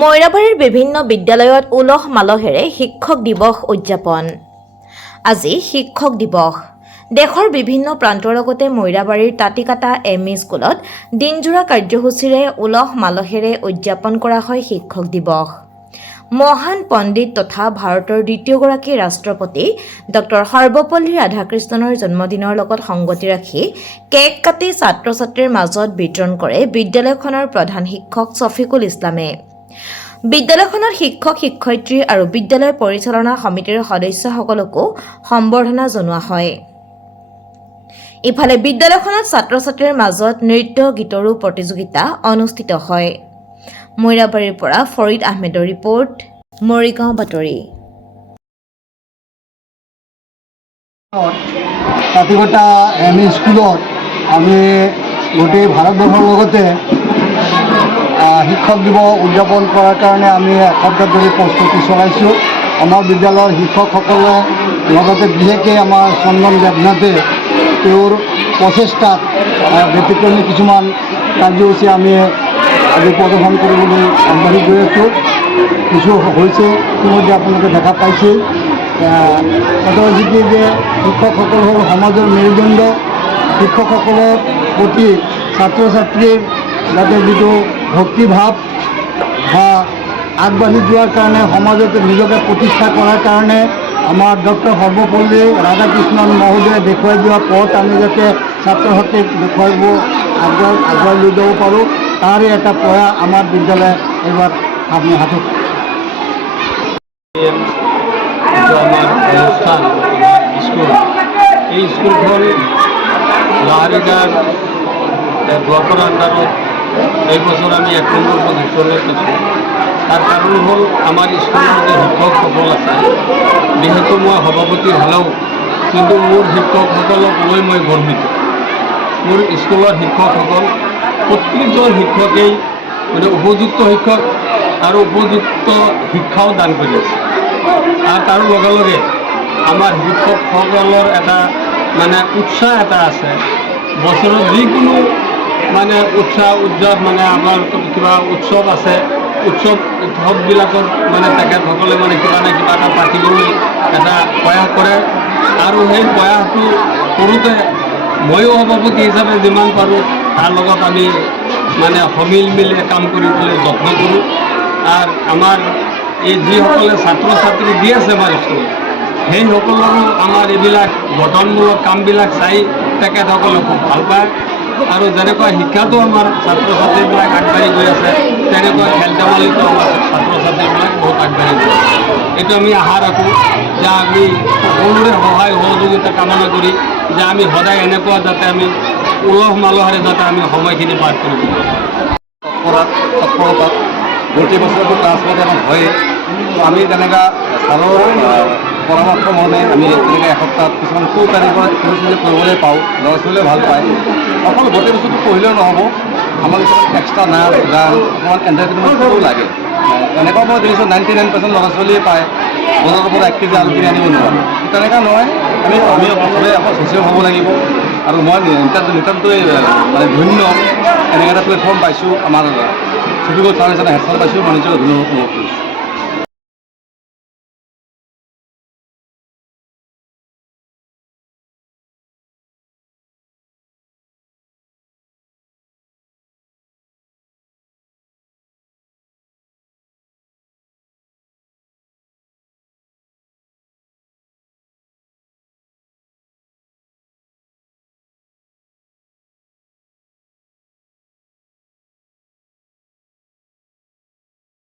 মইৰাবাৰীৰ বিভিন্ন বিদ্যালয়ত উলহ মালহেৰে শিক্ষক দিৱস উদযাপন। আজি শিক্ষক দিৱস। দেশৰ বিভিন্ন প্ৰান্তৰ লগতে মইৰাবাৰীৰ তাতিকাটা এমই স্কুলত দিনজোৰা কাৰ্যসূচীৰে উলহ মালহেৰে উদযাপন কৰা হয় শিক্ষক দিৱস। মহান পণ্ডিত তথা ভাৰতৰ দ্বিতীয়গৰাকী ৰাষ্ট্ৰপতি ডক্টৰ সৰ্বপল্লী ৰাধাকৃষ্ণনৰ জন্মদিনৰ লগত সংগতি ৰাখি কেক কাটি ছাত্ৰ ছাত্ৰীৰ মাজত বিতৰণ কৰে বিদ্যালয়খনৰ প্ৰধান শিক্ষক ছফিকুল ইছলামে। বিদ্যালয়খনত শিক্ষক শিক্ষয়িত্ৰী আৰু বিদ্যালয় পৰিচালনা সমিতিৰ সদস্যসকলকো সম্বৰ্ধনা জনোৱা হয়। ইফালে বিদ্যালয়খনত ছাত্ৰ ছাত্ৰীৰ মাজত নৃত্য গীতৰো প্ৰতিযোগিতা অনুষ্ঠিত হয়। মইৰাবাৰীৰ পৰা ফৰিদ আহমেদৰ ৰিপৰ্ট, মৰিগাঁও বাতৰি। তাতিকাটা এমই স্কুলত আমি গোটেই ভাৰতবৰ্ষৰ লগতে শিক্ষক দিৱস উদযাপন কৰাৰ কাৰণে আমি এসপ্তাহ ধৰি প্ৰস্তুতি চলাইছোঁ। আমাৰ বিদ্যালয়ৰ শিক্ষকসকলে লগতে বিশেষকৈ আমাৰ চন্দন দেৱনাথে তেওঁৰ প্ৰচেষ্টাত ব্যতিক্ৰমী কিছুমান কাৰ্যসূচী আমি আজি প্ৰদৰ্শন কৰিবলৈ আগবাঢ়ি গৈ আছোঁ। কিছু হৈছে ইতিমধ্যে আপোনালোকে দেখা পাইছে। কথাটো যিটো যে শিক্ষকসকল হ'ল সমাজৰ মেৰুদণ্ড। শিক্ষকসকলৰ প্ৰতি ছাত্ৰ ছাত্ৰীৰ যাতে যিটো ভক্তিভাৱ বা আগবাঢ়ি যোৱাৰ কাৰণে সমাজত নিজকে প্ৰতিষ্ঠা কৰাৰ কাৰণে আমাৰ ডক্টৰ সৰ্বপল্লী ৰাধাকৃষ্ণন মহোদয়ে দেখুৱাই যোৱা পথ আমি যাতে ছাত্ৰ ছাত্ৰীক দেখুৱাব আগুৱাই লৈ যাব পাৰোঁ, তাৰে এটা প্ৰয়াস আমাৰ বিদ্যালয়ে এইবাৰ আমি হাতত। আমাৰ অনুষ্ঠান স্কুল, এই স্কুলখন লাহাৰিঘাট ব্লকৰ আণ্ডাৰত এই বছৰ আমি 1 নম্বৰ পজিশ্যনত আছোঁ। তাৰ কাৰণ হ'ল আমাৰ স্কুলৰ যে শিক্ষকসকল আছে, যিহেতু মই সভাপতি হ'লেও কিন্তু মোৰ শিক্ষকসকলক লৈ মই গৰ্বিত। মোৰ স্কুলৰ শিক্ষকসকল প্ৰত্যেকজন শিক্ষকেই মানে উপযুক্ত শিক্ষক আৰু উপযুক্ত শিক্ষাও দান কৰি আছে। আৰু তাৰ লগে লগে আমাৰ শিক্ষকসকলৰ এটা মানে উৎসাহ এটা আছে। বছৰত যিকোনো মানে উৎসাহ উদ্যাপ মানে আমাৰ কিবা উৎসৱ আছে, উৎসৱবিলাকত মানে তেখেতসকলে মানে কিবা না কিবা এটা পাতিবলৈ এটা প্ৰয়াস কৰে। আৰু সেই প্ৰয়াসটো কৰোঁতে ময়ো সভাপতি হিচাপে যিমান পাৰোঁ তাৰ লগত আমি মানে সমিল মিলি কাম কৰিবলৈ যত্ন কৰোঁ। আৰু আমাৰ এই যিসকলে ছাত্ৰ ছাত্ৰী দি আছে আমাৰ স্কুলত, সেইসকলৰো আমাৰ এইবিলাক গঠনমূলক কামবিলাক চাই তেখেতসকলে খুব ভাল পায়। আৰু যেনেকুৱা শিক্ষাটো আমাৰ ছাত্ৰ ছাত্ৰীবিলাক আগবাঢ়ি গৈ আছে, তেনেকুৱা খেল ধেমালিতো আমাৰ ছাত্ৰ ছাত্ৰীবিলাক বহুত আগবাঢ়ি গৈ আছে। এইটো আমি আশা ৰাখোঁ যে আমি সকলোৰে সহায় সহযোগিতা কামনা কৰি যে আমি সদায় এনেকুৱা যাতে আমি উলহ মালহেৰে যাতে আমি সময়খিনি পাৰ কৰিব তৎপৰতা প্ৰতি বছৰটো ক্লাছত এখন হয়েই। আমি তেনেকুৱা ছাৰৰ পৰামৰ্শ মতে আমি তেনেকৈ এসপ্তাহ কিছুমান সৰু তাৰিখত খেল কৰিবলৈ পাওঁ, ল'ৰা ছোৱালীয়ে ভাল পায়। অকল গোটেই বস্তুটো পঢ়িলেও নহ'ব, আমাক কিছুমান এক্সট্ৰা নাচ গান অকণমান এণ্টাৰটেইনমেণ্টটো লাগে। এনেকুৱা মই দেখিছোঁ 99% ল'ৰা ছোৱালীয়ে পায়, বজাৰৰ পৰা 1 কেজি আলু কিনি আনিব নোৱাৰে। তেনেকুৱা নহয়, আমি সকলোৱে আকৌ সচেতন হ'ব লাগিব। আৰু মই নিতান্তই মানে ধন্য এনেকৈ এটা প্লেটফৰ্ম পাইছোঁ, আমাৰ ছফিকুল ছাৰ হিচাপে হেড ছাৰ পাইছোঁ, মই নিজকে ধন্য অনুভৱ কৰিছোঁ।